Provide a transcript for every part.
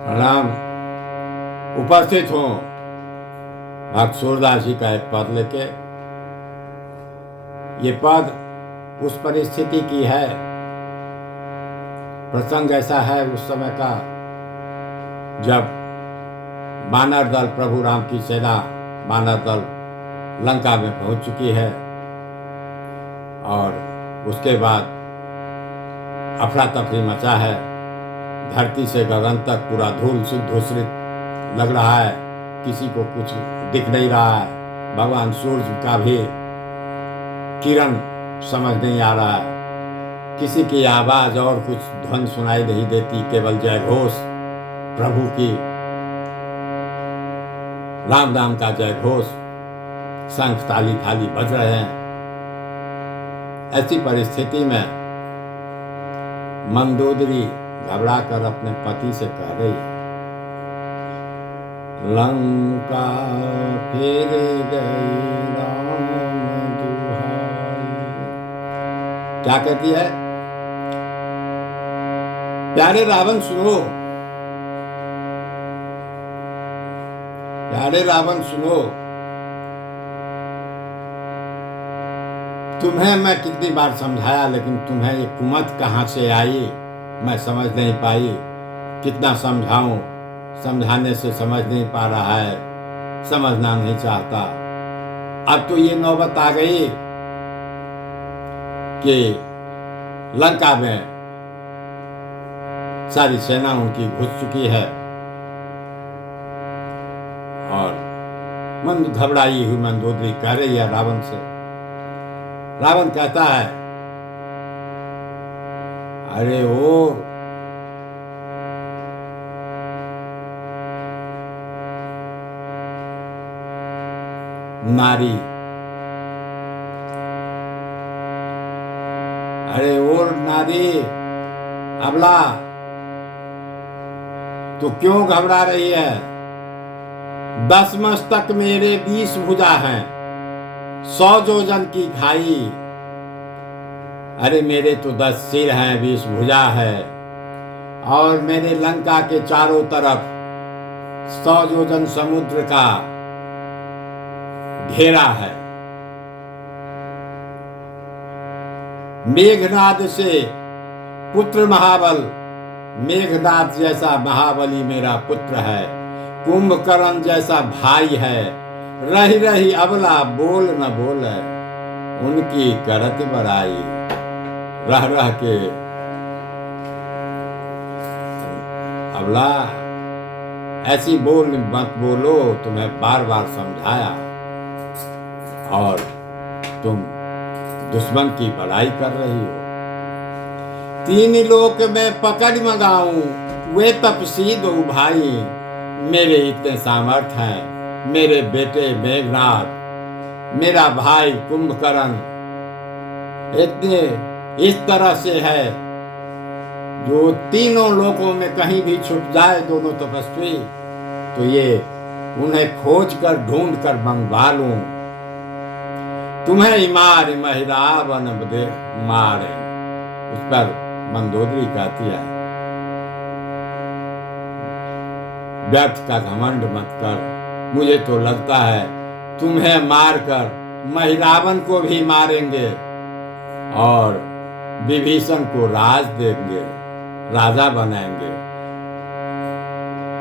प्रणाम। उपस्थित हूँ भक्त सूरदास जी का एक पद लेके। ये पद उस परिस्थिति की है, प्रसंग ऐसा है उस समय का जब वानर दल, प्रभु राम की सेना वानर दल लंका में पहुंच चुकी है और उसके बाद अफरा तफरी मचा है। धरती से गगन तक पूरा धूल से धूसरित लग रहा है, किसी को कुछ दिख नहीं रहा है। भगवान सूर्य का भी किरण समझ नहीं आ रहा है, किसी की आवाज और कुछ ध्वनि सुनाई नहीं देती, केवल जय घोष प्रभु की, राम नाम का जय घोष, शंख ताली थाली बज रहे हैं। ऐसी परिस्थिति में मंदोदरी घबरा कर अपने पति से कह रही है, लंका फिर गई राम दुहाई। क्या कहती है? प्यारे रावण सुनो, प्यारे रावण सुनो, तुम्हें मैं कितनी बार समझाया लेकिन तुम्हें ये कुमत कहाँ से आई मैं समझ नहीं पाई। कितना समझाऊं, समझाने से समझ नहीं पा रहा है, समझना नहीं चाहता। अब तो ये नौबत आ गई कि लंका में सारी सेना उनकी घुस चुकी है और मन घबराई हुई मंदोदरी कह रही है रावण से। रावण कहता है, अरे ओ नारी, अरे ओ नारी अबला, तो क्यों घबरा रही है? 10 मस्तक मेरे 20 भुजा हैं, 100 योजन की खाई। अरे मेरे तो 10 सिर हैं, 20 भुजा है और मेरे लंका के चारों तरफ 100 योजन समुद्र का घेरा है। मेघनाद से पुत्र महाबल, मेघनाद जैसा महाबली मेरा पुत्र है, कुंभकर्ण जैसा भाई है। रही रही अबला बोल न बोले, उनकी करत बड़ाई। रह रह के अबला ऐसी बोल मत बोलो, तुम्हें बार बार समझाया और तुम दुश्मन की भलाई कर रही हो। 3 लोक में पकड़ मंगाऊं, वे तपसी दो भाई। मेरे इतने सामर्थ हैं, मेरे बेटे मेघनाद, मेरा भाई कुंभकर्ण इतने इस तरह से है जो तीनों लोकों में कहीं भी छुप जाए दोनों तपस्वी, तो ये उन्हें खोज कर ढूंढ कर मंगवा लूं। तुम्हें मार महिरावन दे मारे। उस पर मंदोदरी कहती है, व्यर्थ का घमंड मत कर, मुझे तो लगता है तुम्हें मारकर महिरावन को भी मारेंगे और विभीषण को राज देंगे, राजा बनाएंगे।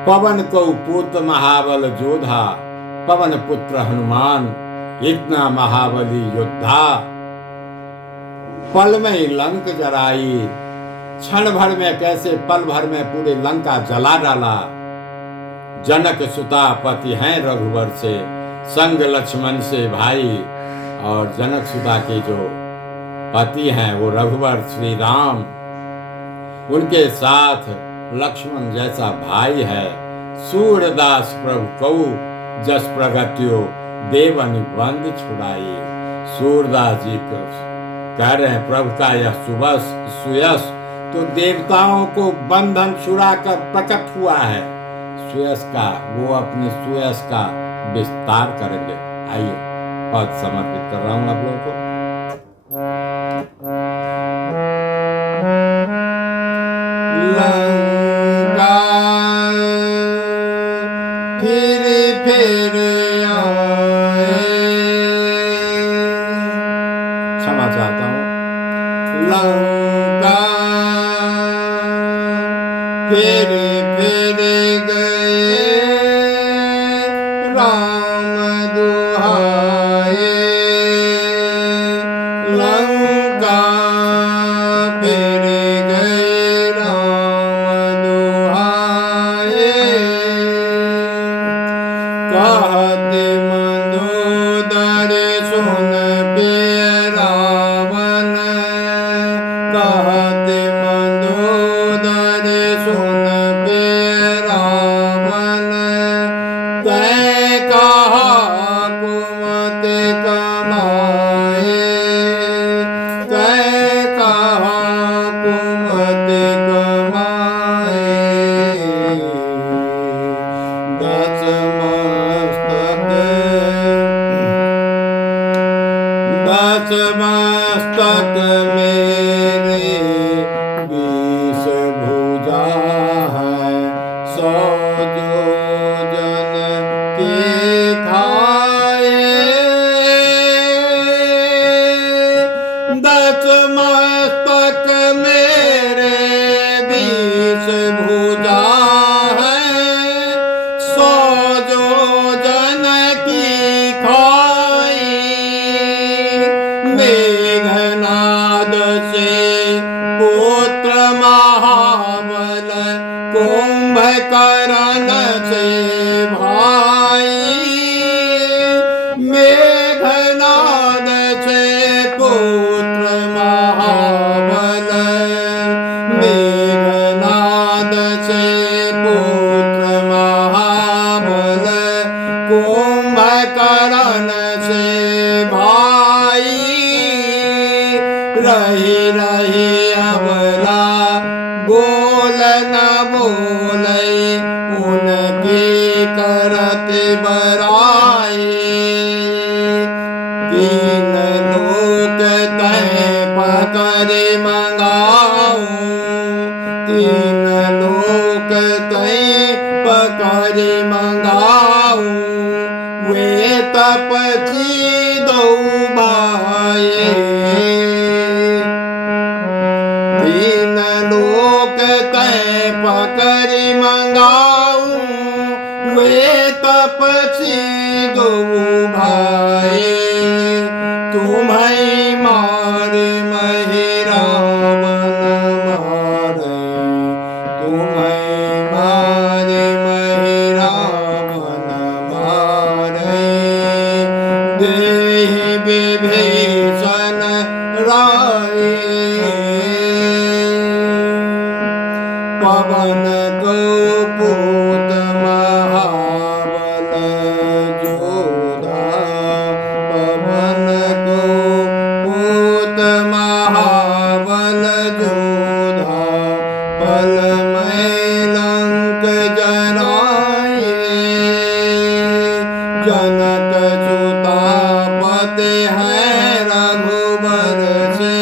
पवन को पुत्र महाबल योद्धा, पवन पुत्र हनुमान इतना महाबली योद्धा। पल में ही लंक जराई, क्षण भर में कैसे पल भर में पूरे लंका जला डाला। जनक सुता पति हैं रघुवर से, संग लक्ष्मण से भाई। और जनक सुता के जो पति हैं वो रघुवर श्री राम, उनके साथ लक्ष्मण जैसा भाई है। सूरदास प्रभु कऊ जस प्रगत्यो, देवन बंद छुड़ाई। सूरदास जी कह रहे हैं प्रभु का यह सुयश तो देवताओं को बंधन छुड़ाकर प्रकट हुआ है। सुयश का, वो अपने सुयश का विस्तार करेंगे। आइए पद समर्पित कर रहा हूं आप लोगों को। लंका फिर आए। क्षमा चाहता हूँ। लंका फिर गए राम दुहाए। लंका फिर गए राम दुहाए। कहते मंदोदर सुन पिय रावण। कहते मंदोदर सुन पिय रावण। तै कहा कुमति कमाए। तै कहा कुमति कमाए। दस मस्तक मेरे 20 भुजा है। 100 जोजन के खाए। 10 मस्तक मेरे 20 भुजा है। 100 जोजन की खाई। मेघनाद से पुत्र महाबल कुंभकर्ण से भाई। मेघनाद से पुत्र महाबल। मेघनाद से पुत्र महाबल कुंभकर्ण से भाई। रही रही अबला बोल न बोले। उनकी करत बराए। 3 लोक तय पकड़ मंगाऊं। 3 लोक तय पकड़ मंगाऊं। वे तपसी दो भाए। 3 लोक तय पकड़ मंगाऊं। वे तपसी दो भाई। तुम्हें मार महि रावण मारे। तुम्हें मार महि रावण मारे। देह विभीषण राय। पवन को पूत महाबल जोधा। पवन को पूत महाबल जोधा। पल में लंक जराए। जनक सुता पति है रघुबर से।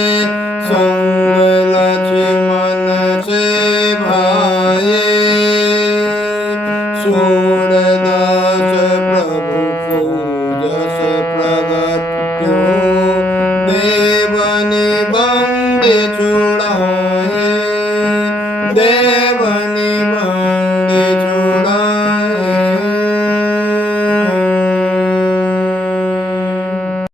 संग लक्ष्मण से भाए। सूर